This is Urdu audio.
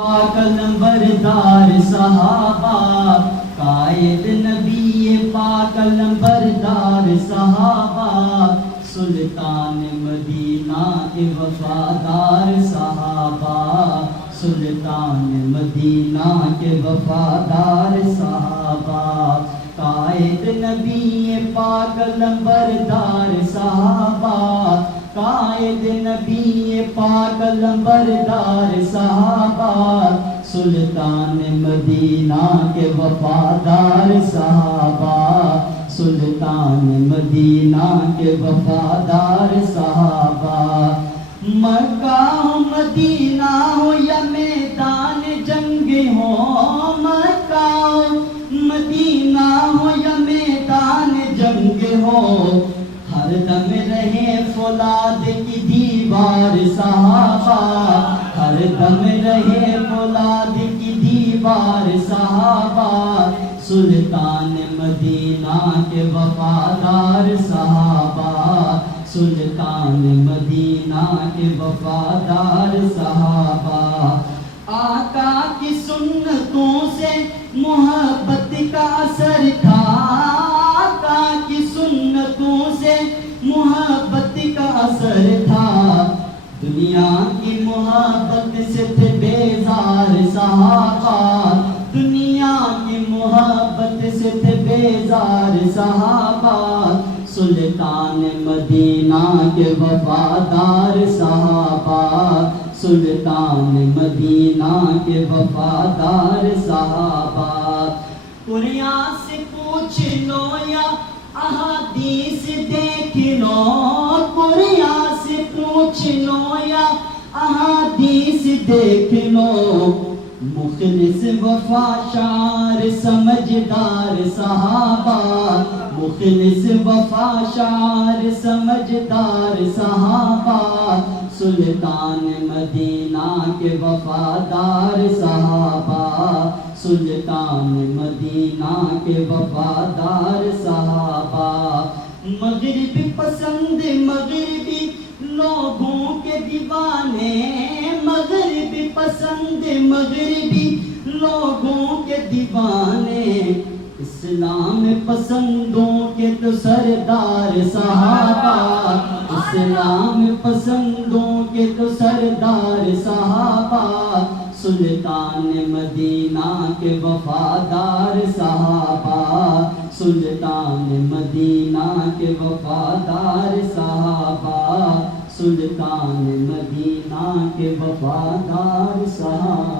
علمبردار صحابہ قائد نبی پاک علمبردار صحابہ سلطان مدینہ کے وفادار صحابہ سلطان مدینہ کے وفادار صحابہ قائد نبی پاک علمبردار صحابہ قائد نبی پاک علمبردار صحابہ سلطان مدینہ کے وفادار صحابہ سلطان مدینہ کے وفادار صحابہ مکہ ہو مدینہ ہو یا میدان جنگ ہو مکہ ہو مدینہ ہو یا میدان جنگ ہو ہر دم رہے فولاد کی دیوار صحابہ ہر دم رہے فولاد کی دیوار صحابہ سلطان مدینہ کے وفادار صحابہ سلطان مدینہ کے وفادار صحابہ آقا کی سنتوں سے محبت کا اثر تھا آقا کی سنتوں سے محبت کا اثر تھا دنیا کی محبت سے تھے بیزار صحابہ دنیا کی محبت سے تھے بیزار صحابہ سلطان مدینہ کے وفادار صحابہ سلطان مدینہ کے وفادار صحابہ قرآن سے پوچھ لو یا احادیث دیکھ لو قرآن سے پوچھ لو یا احادیث دیکھ لو مخلص وفا شعر سمجھدار صحابہ مخلص وفا شعر سمجھدار صحابہ سلطان مدینہ کے وفادار صحابہ سلطان مدینہ کے وفادار صحابہ مغرب پسند مغربی لوگوں کے دیوانے مغرب پسند مغربی لوگوں کے دیوانے اسلام پسندوں کے تو سردار صحابہ اسلام پسندوں کے تو سردار صحابہ سلطان مدینہ کے وفادار صحابہ سلطان مدینہ کے وفادار صحابہ سلطان مدینہ کے وفادار صحابہ